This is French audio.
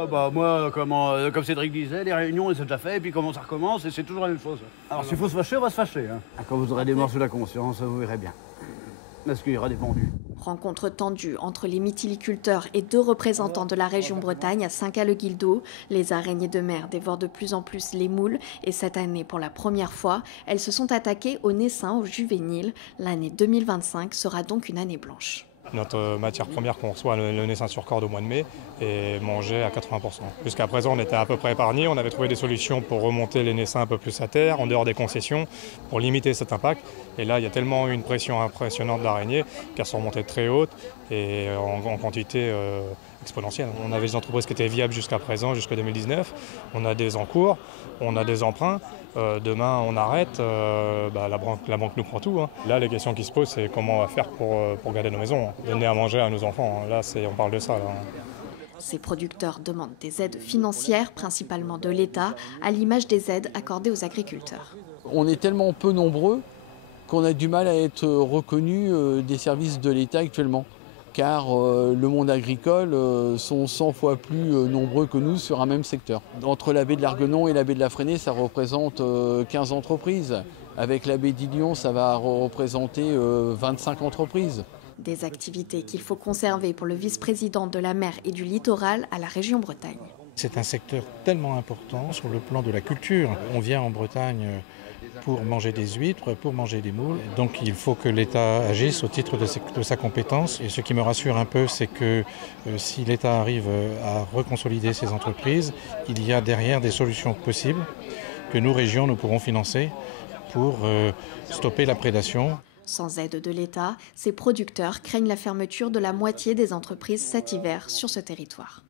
Ah bah moi, comme Cédric disait, les réunions, c'est déjà fait, et puis comment ça recommence, et c'est toujours la même chose. Alors s'il faut se fâcher, on va se fâcher. Hein. Quand vous aurez des morts sous la conscience, vous verrez bien. Parce qu'il y aura des pendus. Rencontre tendue entre les mytiliculteurs et deux représentants de la région Bretagne à Saint-Caux-le-Guildo. Les araignées de mer dévorent de plus en plus les moules et cette année, pour la première fois, elles se sont attaquées aux naissins, aux juvéniles. L'année 2025 sera donc une année blanche. Notre matière première qu'on reçoit, le naissin sur corde au mois de mai, est mangée à 80%. Jusqu'à présent, on était à peu près épargnés. On avait trouvé des solutions pour remonter les naissins un peu plus à terre, en dehors des concessions, pour limiter cet impact. Et là, il y a tellement eu une pression impressionnante d'araignées qu'elles sont remontées très hautes et en quantité exponentielle. On avait des entreprises qui étaient viables jusqu'à présent, jusqu'à 2019. On a des encours, on a des emprunts. Demain, on arrête, la banque nous prend tout. Hein. Là, les questions qui se posent, c'est comment on va faire pour garder nos maisons, hein. Donner à manger à nos enfants. Hein. Là, on parle de ça. Là. Ces producteurs demandent des aides financières, principalement de l'État, à l'image des aides accordées aux agriculteurs. On est tellement peu nombreux qu'on a du mal à être reconnus des services de l'État actuellement. Car le monde agricole sont 100 fois plus nombreux que nous sur un même secteur. Entre la baie de l'Arguenon et la baie de la Fresnay, ça représente 15 entreprises. Avec la baie d'Illion, ça va représenter 25 entreprises. Des activités qu'il faut conserver pour le vice-président de la mer et du littoral à la région Bretagne. C'est un secteur tellement important sur le plan de la culture. On vient en Bretagne pour manger des huîtres, pour manger des moules. Donc il faut que l'État agisse au titre de sa compétence. Et ce qui me rassure un peu, c'est que si l'État arrive à reconsolider ces entreprises, il y a derrière des solutions possibles que nous, régions, nous pourrons financer pour stopper la prédation. Sans aide de l'État, ces producteurs craignent la fermeture de la moitié des entreprises cet hiver sur ce territoire.